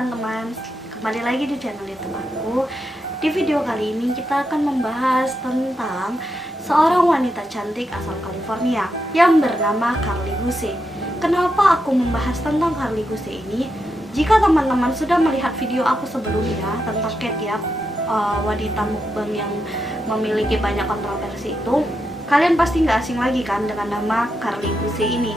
teman-teman, kembali lagi di channel YouTube aku. Di video kali ini kita akan membahas tentang seorang wanita cantik asal California yang bernama Carly Guse. Kenapa aku membahas tentang Carly Guse ini? Jika teman-teman sudah melihat video aku sebelumnya tentang Ketiap, wanita mukbang yang memiliki banyak kontroversi itu, kalian pasti nggak asing lagi kan dengan nama Carly Guse ini.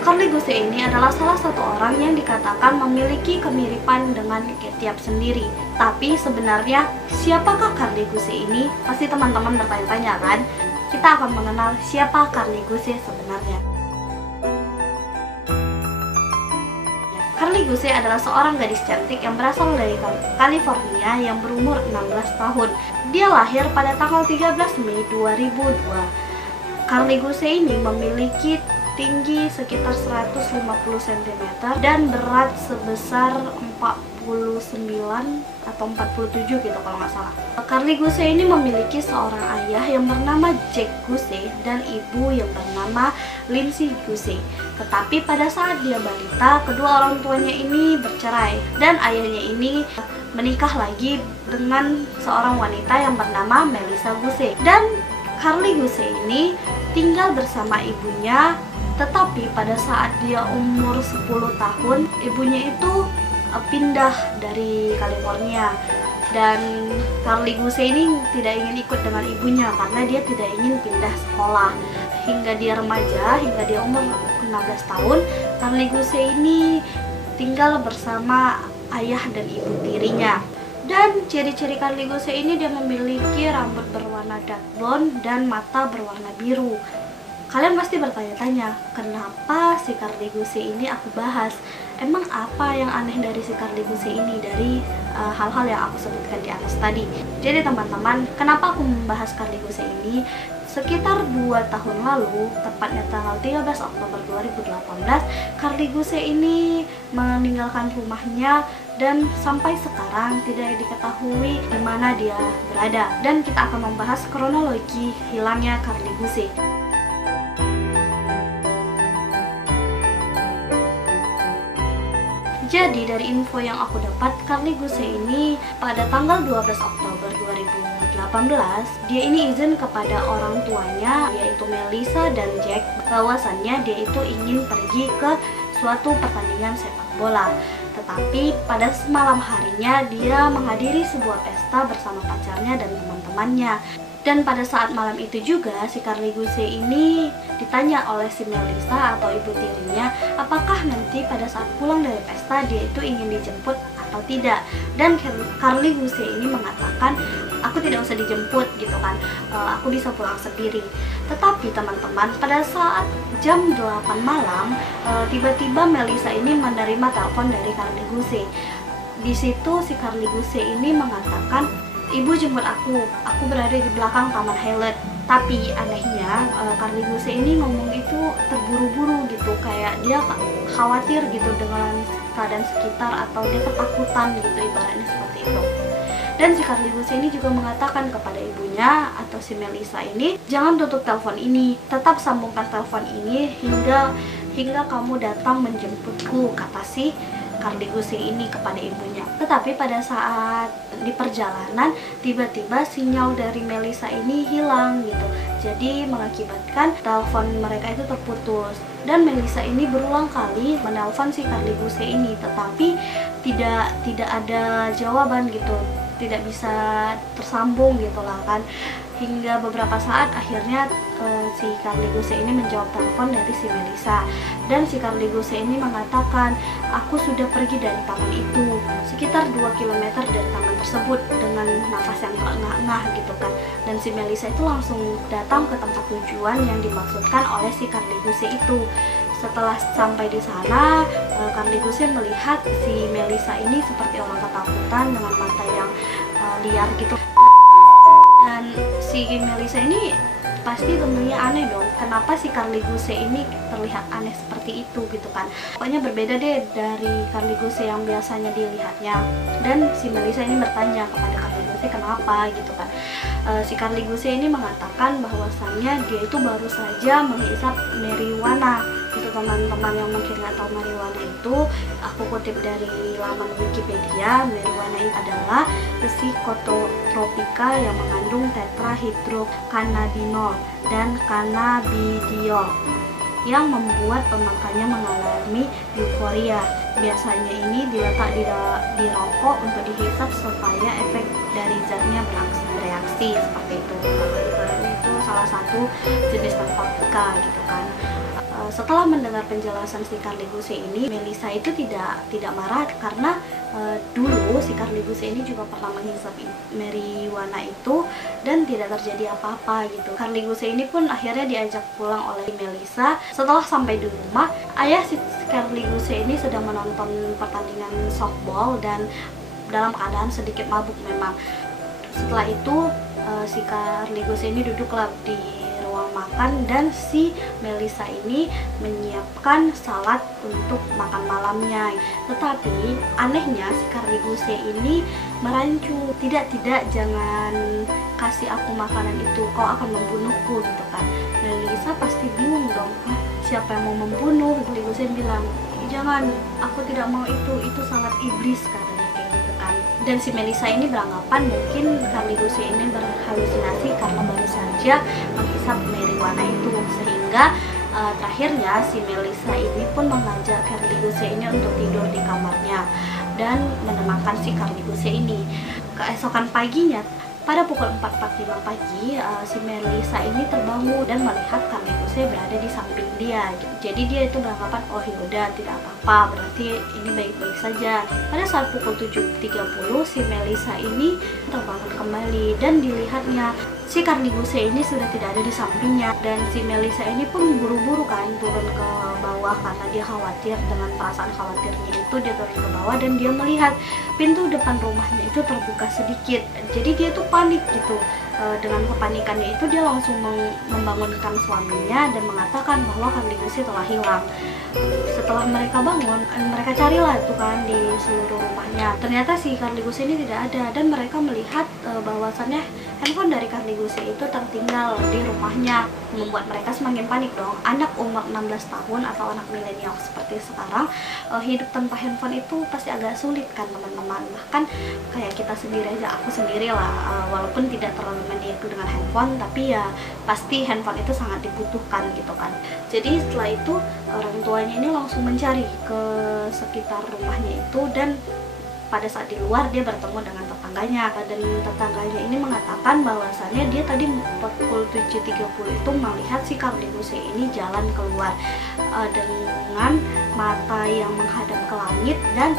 Carly Guse ini adalah salah satu orang yang dikatakan memiliki kemiripan dengan Ketiap sendiri. Tapi sebenarnya siapakah Carly Guse ini? Pasti teman-teman bertanya-tanya kan? Kita akan mengenal siapa Carly Guse sebenarnya. Carly Guse adalah seorang gadis cantik yang berasal dari California yang berumur 16 tahun. Dia lahir pada tanggal 13 Mei 2002. Carly Guse ini memiliki tinggi sekitar 150 cm dan berat sebesar 49 atau 47 gitu kalau nggak salah. Carly Guse ini memiliki seorang ayah yang bernama Jack Guse dan ibu yang bernama Lindsay Guse. Tetapi pada saat dia balita, kedua orang tuanya ini bercerai dan ayahnya ini menikah lagi dengan seorang wanita yang bernama Melissa Guse. Dan Carly Guse ini tinggal bersama ibunya. Tetapi pada saat dia umur 10 tahun, ibunya itu pindah dari California. Dan Carly Guse ini tidak ingin ikut dengan ibunya karena dia tidak ingin pindah sekolah. Hingga dia remaja, hingga dia umur 16 tahun, Carly Guse ini tinggal bersama ayah dan ibu tirinya. Dan ciri-ciri Carly Guse ini dia memiliki rambut berwarna dark blonde dan mata berwarna biru. Kalian pasti bertanya-tanya, kenapa si Carly Guse ini aku bahas? Emang apa yang aneh dari si Carly Guse ini dari hal-hal yang aku sebutkan di atas tadi? Jadi teman-teman, kenapa aku membahas Carly Guse ini? Sekitar 2 tahun lalu, tepatnya tanggal 13 Oktober 2018, Carly Guse ini meninggalkan rumahnya dan sampai sekarang tidak diketahui di mana dia berada. Dan kita akan membahas kronologi hilangnya Carly Guse. Jadi dari info yang aku dapat, Carly Guse ini pada tanggal 12 Oktober 2018 dia ini izin kepada orang tuanya yaitu Melissa dan Jack bahwasannya dia itu ingin pergi ke suatu pertandingan sepak bola. Tetapi pada malam harinya dia menghadiri sebuah pesta bersama pacarnya dan teman-temannya. Dan pada saat malam itu juga si Carly Guse ini ditanya oleh si Melissa atau ibu tirinya apakah nanti pada saat pulang dari pesta dia itu ingin dijemput atau tidak. Dan Carly Guse ini mengatakan aku tidak usah dijemput gitu kan, aku bisa pulang sendiri. Tetapi teman-teman, pada saat jam 8 malam tiba-tiba Melissa ini menerima telepon dari Carly Guse. Di situ si Carly Guse ini mengatakan, ibu jemput aku berada di belakang kamar Highlight. Tapi anehnya Carly Guse ini ngomong itu terburu-buru gitu, kayak dia khawatir gitu dengan keadaan sekitar atau dia ketakutan gitu, ibaratnya seperti itu. Dan si Carly Guse ini juga mengatakan kepada ibunya atau si Melissa ini, jangan tutup telepon ini, tetap sambungkan telepon ini hingga kamu datang menjemputku, kata si Carly Guse ini kepada ibunya. Tetapi pada saat di perjalanan tiba-tiba sinyal dari Melissa ini hilang gitu. Jadi mengakibatkan telepon mereka itu terputus. Dan Melissa ini berulang kali menelpon si Carly Guse ini, tetapi tidak ada jawaban gitu. Tidak bisa tersambung gitu lah kan. Hingga beberapa saat akhirnya si Carly Guse ini menjawab telepon dari si Melissa. Dan si Carly Guse ini mengatakan, aku sudah pergi dari taman itu sekitar 2 km dari taman tersebut dengan nafas yang terengah-engah gitu kan. Dan si Melissa itu langsung datang ke tempat tujuan yang dimaksudkan oleh si Carly Guse itu. Setelah sampai di sana, Carly Guse melihat si Melissa ini seperti orang ketakutan dengan mata yang liar gitu. Dan si Melissa ini pasti tentunya aneh dong, kenapa si Carly Guse ini terlihat aneh seperti itu gitu kan. Pokoknya berbeda deh dari Carly Guse yang biasanya dilihatnya. Dan si Melissa ini bertanya kepada Carly Guse kenapa gitu kan. Si Carly Guse ini mengatakan bahwasannya dia itu baru saja menghisap marijuana gitu untuk teman-teman yang mungkin nggak tahu marijuana itu, aku kutip dari laman Wikipedia, marijuana itu adalah psikotropika yang mengandung tetrahidrokannabinol dan cannabidiol yang membuat pemakannya mengalami euforia. Biasanya ini diletak di rokok untuk dihisap supaya efek dari zatnya bereaksi seperti itu. Itu salah satu jenis narkotika gitu kan. Setelah mendengar penjelasan si Carly Guse ini, Melissa itu tidak marah karena dulu si Carly Guse ini juga pernah menghisap marijuana itu dan tidak terjadi apa-apa gitu. Carly Guse ini pun akhirnya diajak pulang oleh Melissa. Setelah sampai di rumah, ayah si Carly Guse ini sedang menonton pertandingan softball dan dalam keadaan sedikit mabuk memang. Setelah itu si Carly Guse ini duduklah di ruang makan dan si Melissa ini menyiapkan salad untuk makan malamnya. Tetapi anehnya si Carly Guse ini merancu, tidak, jangan kasih aku makanan itu, kau akan membunuhku gitu kan. Melissa pasti bingung dong, siapa yang mau membunuh? Carly Guse bilang, jangan, aku tidak mau itu sangat iblis katanya kayak gitu kan. Dan si Melissa ini beranggapan mungkin Carly Guse ini berhalusinasi karena baru saja menghisap marijuana itu, sehingga terakhirnya si Melissa ini pun mengajak Carly Guse ini untuk tidur di kamarnya dan menenangkan si Carly Guse ini. Keesokan paginya pada pukul 4.45 pagi, si Melissa ini terbangun dan melihat Carly Guse berada di samping dia. Jadi dia itu beranggapan, oh yaudah tidak apa-apa, berarti ini baik-baik saja. Pada saat pukul 7.30 si Melissa ini terbangun kembali dan dilihatnya si Carly Guse ini sudah tidak ada di sampingnya, dan si Melissa ini pun buru-buru kan turun ke bawah karena dia khawatir. Dengan perasaan khawatirnya itu dia turun ke bawah dan dia melihat pintu depan rumahnya itu terbuka sedikit. Jadi dia tuh panik gitu. Dengan kepanikannya itu dia langsung membangunkan suaminya dan mengatakan bahwa Carly Guse telah hilang. Setelah mereka bangun, mereka carilah itu kan di seluruh rumahnya. Ternyata si Carly Guse ini tidak ada dan mereka melihat bahwasannya handphone dari Carly Guse itu tertinggal di rumahnya, membuat mereka semakin panik dong. Anak umur 16 tahun atau anak milenial seperti sekarang, hidup tanpa handphone itu pasti agak sulit kan teman-teman. Bahkan kayak kita sendiri aja, aku sendiri lah, walaupun tidak terlalu maniak dengan handphone, tapi ya pasti handphone itu sangat dibutuhkan gitu kan. Jadi setelah itu orang tuanya ini langsung mencari ke sekitar rumahnya itu, dan pada saat di luar dia bertemu dengan tetangganya, dan tetangganya ini mengatakan bahwasannya dia tadi pukul 7.30 itu melihat si Carly Guse ini jalan keluar dengan mata yang menghadap ke langit, dan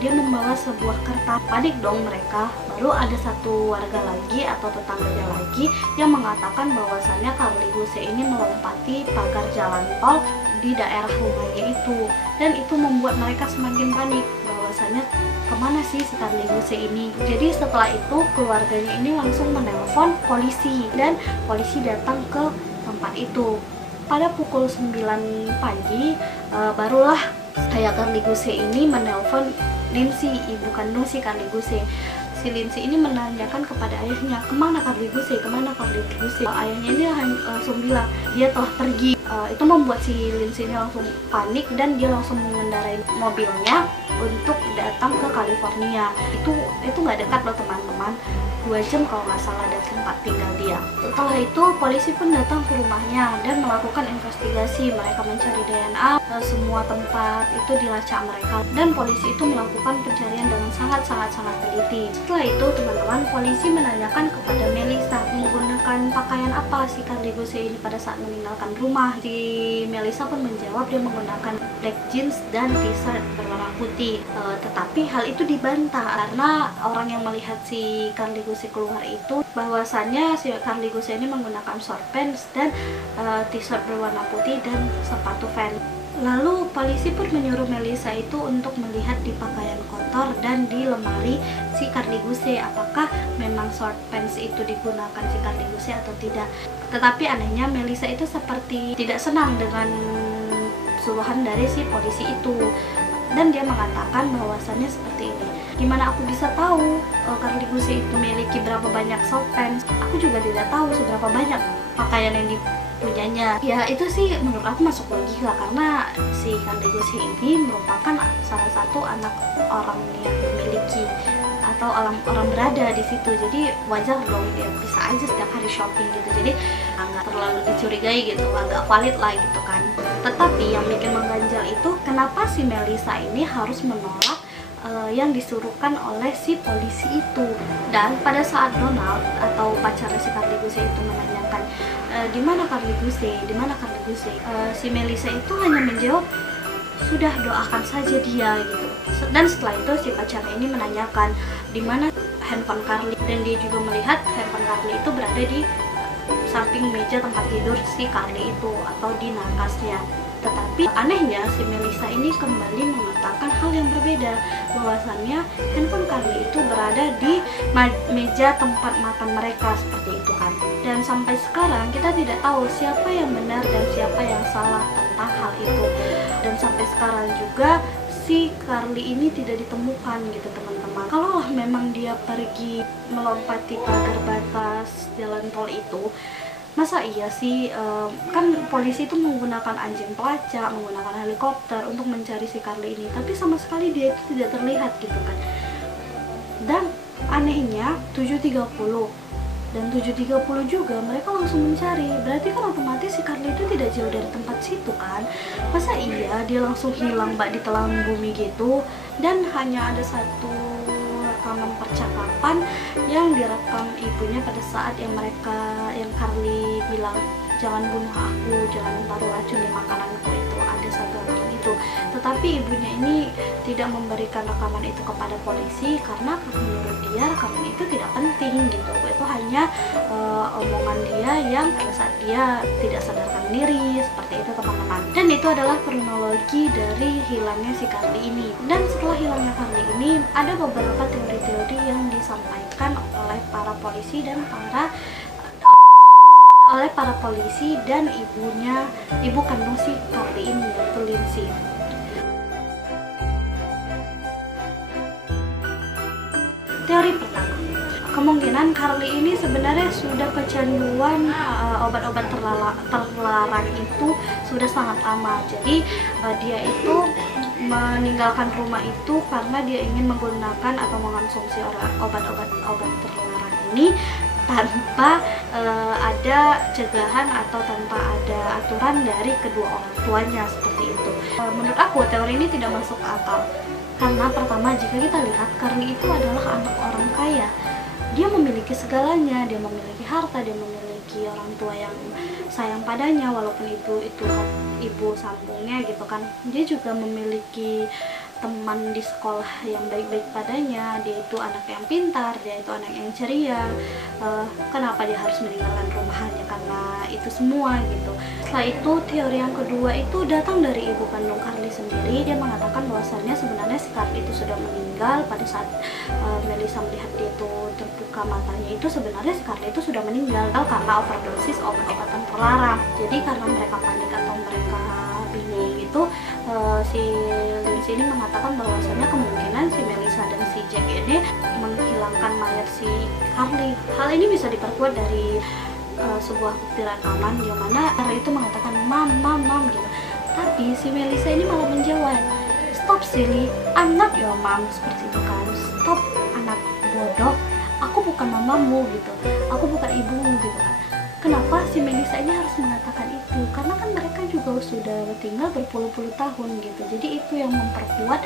dia membawa sebuah kertas. Panik dong mereka. Baru ada satu warga lagi atau tetangganya lagi yang mengatakan bahwasannya Carly Guse ini melompati pagar jalan tol di daerah rumahnya itu, dan itu membuat mereka semakin panik bahwasannya kemana sih si Carly Guse ini. Jadi setelah itu keluarganya ini langsung menelpon polisi dan polisi datang ke tempat itu. Pada pukul 9 pagi barulah kayak Carly Guse ini menelpon Lindsay, ibu kandung si Carly Guse. Si Lindsay ini menanyakan kepada ayahnya, kemana Carly Guse, kemana Carly Guse. Ayahnya ini langsung bilang dia telah pergi. Itu membuat si Lindsay ini langsung panik dan dia langsung mengendarai mobilnya untuk datang ke California. Itu nggak dekat loh teman-teman, 2 jam kalau nggak salah dari tempat tinggal dia. Setelah itu polisi pun datang ke rumahnya dan melakukan investigasi. Mereka mencari DNA, semua tempat itu dilacak mereka, dan polisi itu melakukan pencarian dengan sangat teliti. Setelah itu teman-teman, polisi menanyakan kepada Melissa menggunakan pakaian apa si Carly Guse ini pada saat meninggalkan rumah. Si Melissa pun menjawab dia menggunakan black jeans dan t-shirt berwarna putih. Tetapi hal itu dibantah karena orang yang melihat si Carly Guse keluar itu bahwasannya si Carly Guse ini menggunakan short pants dan t-shirt berwarna putih dan sepatu Vans. Lalu polisi pun menyuruh Melissa itu untuk melihat di pakaian kotor dan di lemari si Carly Guse apakah memang short pants itu digunakan si Carly Guse atau tidak. Tetapi anehnya Melissa itu seperti tidak senang dengan suruhan dari si polisi itu, dan dia mengatakan bahwasannya seperti ini, gimana aku bisa tahu Carly Guse itu memiliki berapa banyak short pants? Aku juga tidak tahu seberapa banyak pakaian yang punyanya. Ya itu sih menurut aku masuk logika, karena si Carly Guse ini merupakan salah satu anak orang yang memiliki atau orang berada di situ, jadi wajar dong dia bisa aja setiap hari shopping gitu, jadi nggak terlalu dicurigai gitu, agak valid lah gitu kan. Tetapi yang bikin mengganjal itu kenapa si Melissa ini harus menolak yang disuruhkan oleh si polisi itu. Dan pada saat Donald atau pacarnya si Carly Guse itu menanyakan di mana Carly Guse, di mana Carly Guse, si Melissa itu hanya menjawab sudah doakan saja dia gitu. Dan setelah itu si pacarnya ini menanyakan di mana handphone Carly, dan dia juga melihat handphone Carly itu berada di samping meja tempat tidur si Carly itu atau di nakasnya. Tetapi anehnya si Melissa ini kembali mengatakan hal yang berbeda, bahwasannya handphone Carly itu berada di meja tempat makan mereka, seperti itu kan. Dan sampai sekarang kita tidak tahu siapa yang benar dan siapa yang salah tentang hal itu. Dan sampai sekarang juga si Carly ini tidak ditemukan gitu teman-teman. Kalau memang dia pergi melompati pagar batas jalan tol itu, masa iya sih, kan polisi itu menggunakan anjing pelacak, menggunakan helikopter untuk mencari si Carly ini, tapi sama sekali dia itu tidak terlihat gitu kan. Dan anehnya 7.30 dan 7.30 juga mereka langsung mencari, berarti kan otomatis si Carly itu tidak jauh dari tempat situ kan. Masa iya dia langsung hilang di telan bumi gitu. Dan hanya ada satu rekaman percakapan yang direkam ibunya pada saat yang Carly bilang jangan bunuh aku, jangan taruh racun di makananku, itu ada satu rekaman itu. Tetapi ibunya ini tidak memberikan rekaman itu kepada polisi karena menurut dia rekaman itu tidak penting gitu. Itu hanya omongan dia yang pada saat dia tidak sadarkan diri, seperti itu teman-teman. Dan itu adalah kronologi dari hilangnya si Carly ini. Dan setelah hilangnya Carly ini ada beberapa teori-teori yang disampaikan oleh para polisi dan ibu kandung si Carly ini, yaitu Lindsay. Teori pertama, kemungkinan Carly ini sebenarnya sudah kecanduan obat-obat terlarang itu sudah sangat lama. Jadi dia itu meninggalkan rumah itu karena dia ingin menggunakan atau mengkonsumsi obat-obat terlarang ini tanpa ada cegahan atau tanpa ada aturan dari kedua orang tuanya, seperti itu. Menurut aku teori ini tidak masuk akal. Karena pertama, jika kita lihat Carly itu adalah anak orang kaya, dia memiliki segalanya, dia memiliki harta, dia memiliki orang tua yang sayang padanya, walaupun itu kan ibu sambungnya gitu kan. Dia juga memiliki teman di sekolah yang baik-baik padanya, dia itu anak yang pintar, dia itu anak yang ceria. Kenapa dia harus meninggalkan rumahnya karena itu semua gitu. Setelah itu teori yang kedua itu datang dari ibu kandung Carly sendiri. Dia mengatakan bahwasannya sebenarnya si Carly itu sudah meninggal pada saat Melissa melihat dia itu terbuka matanya, itu sebenarnya si Carly itu sudah meninggal karena overdosis obat-obatan terlarang. Jadi karena mereka panik atau mereka bingung itu, si Lindsay ini mengatakan bahwasannya kemungkinan si Melissa dan si Jack ini menghilangkan mayat si Carly. Hal ini bisa diperkuat dari sebuah bukti rekaman di mana Carly itu mengatakan mam gitu. Tapi si Melissa ini malah menjawab, stop silly, I'm not your mom, seperti itu kan. Stop anak bodoh, aku bukan mamamu gitu, aku bukan ibumu gitu kan. Kenapa si Melissa ini harus mengatakan itu? Karena kan mereka juga sudah tinggal berpuluh-puluh tahun gitu. Jadi itu yang memperkuat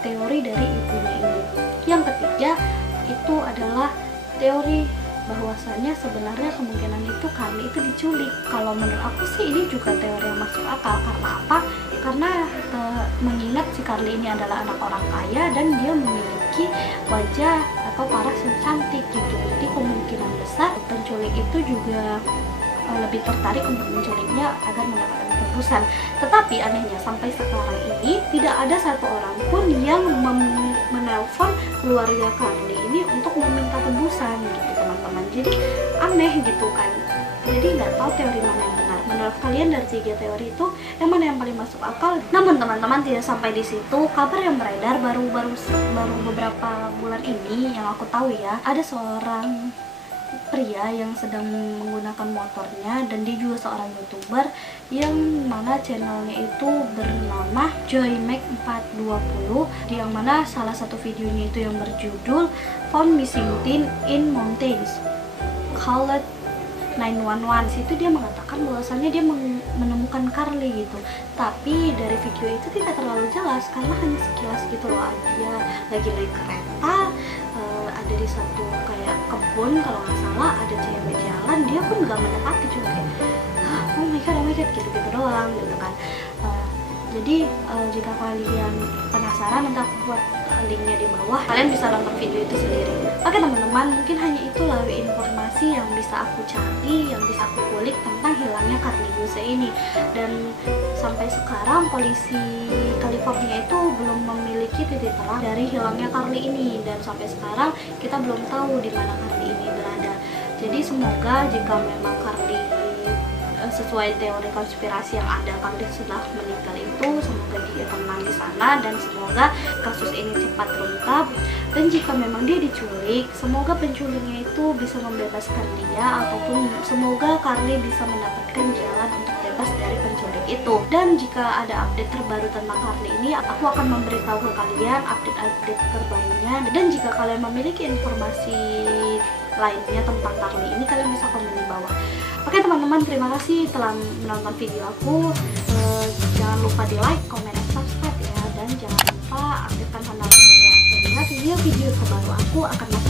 teori dari ibunya ini. Yang ketiga itu adalah teori bahwasannya sebenarnya kemungkinan itu Carly itu diculik. Kalau menurut aku sih ini juga teori yang masuk akal. Karena apa? Karena mengingat si Carly ini adalah anak orang kaya dan dia memiliki wajah atau paras yang cantik gitu. Jadi kemungkinan besar penculik itu juga lebih tertarik untuk menculiknya agar mendapatkan tebusan. Tetapi anehnya sampai sekarang ini tidak ada satu orang pun yang menelpon keluarga Carly ini untuk meminta tebusan gitu teman-teman. Jadi aneh gitu kan. Jadi nggak tahu teori mana yang benar. Menurut kalian dari 3 teori itu yang mana yang paling masuk akal? Namun teman-teman, tidak sampai di situ. Kabar yang beredar baru beberapa bulan ini yang aku tahu ya, ada seorang pria yang sedang menggunakan motornya, dan dia juga seorang YouTuber yang mana channelnya itu bernama JoyMac420, yang mana salah satu videonya itu yang berjudul Found Missing Teen in Mountains, Called 911. Situ dia mengatakan bahwasannya dia menemukan Carly gitu, tapi dari video itu tidak terlalu jelas karena hanya sekilas gitu loh. Dia lagi naik kereta, ada di satu kayak kebun kalau nggak salah, ada cewek jalan, dia pun nggak mendekati, cuma kayak oh my god gitu doang gitu kan. Jadi jika kalian penasaran, nanti aku buat linknya di bawah, kalian bisa nonton video itu sendiri. Oke teman-teman, mungkin hanya itulah informasi yang bisa aku cari, yang bisa aku kulik tentang hilangnya Carly Guse ini. Dan sampai sekarang polisi California itu belum memiliki titik terang dari hilangnya Carly ini, dan sampai sekarang kita belum tahu di mana Carly ini berada. Jadi semoga jika memang Carly sesuai teori konspirasi yang ada, Carly sudah meninggal itu, semoga dia tenang di sana dan semoga kasus ini cepat terungkap. Dan jika memang dia diculik, semoga penculiknya itu bisa membebaskan dia, ataupun semoga Carly bisa mendapatkan jalan untuk bebas dari penculik itu. Dan jika ada update terbaru tentang Carly ini, aku akan memberitahu ke kalian update terbarunya. Dan jika kalian memiliki informasi lainnya tentang Carly ini, kalian bisa komen di bawah. Oke teman-teman, terima kasih telah menonton video aku. Jangan lupa di like, comment, dan subscribe ya, dan jangan lupa aktifkan tanda loncengnya sehingga video-video terbaru aku akan masuk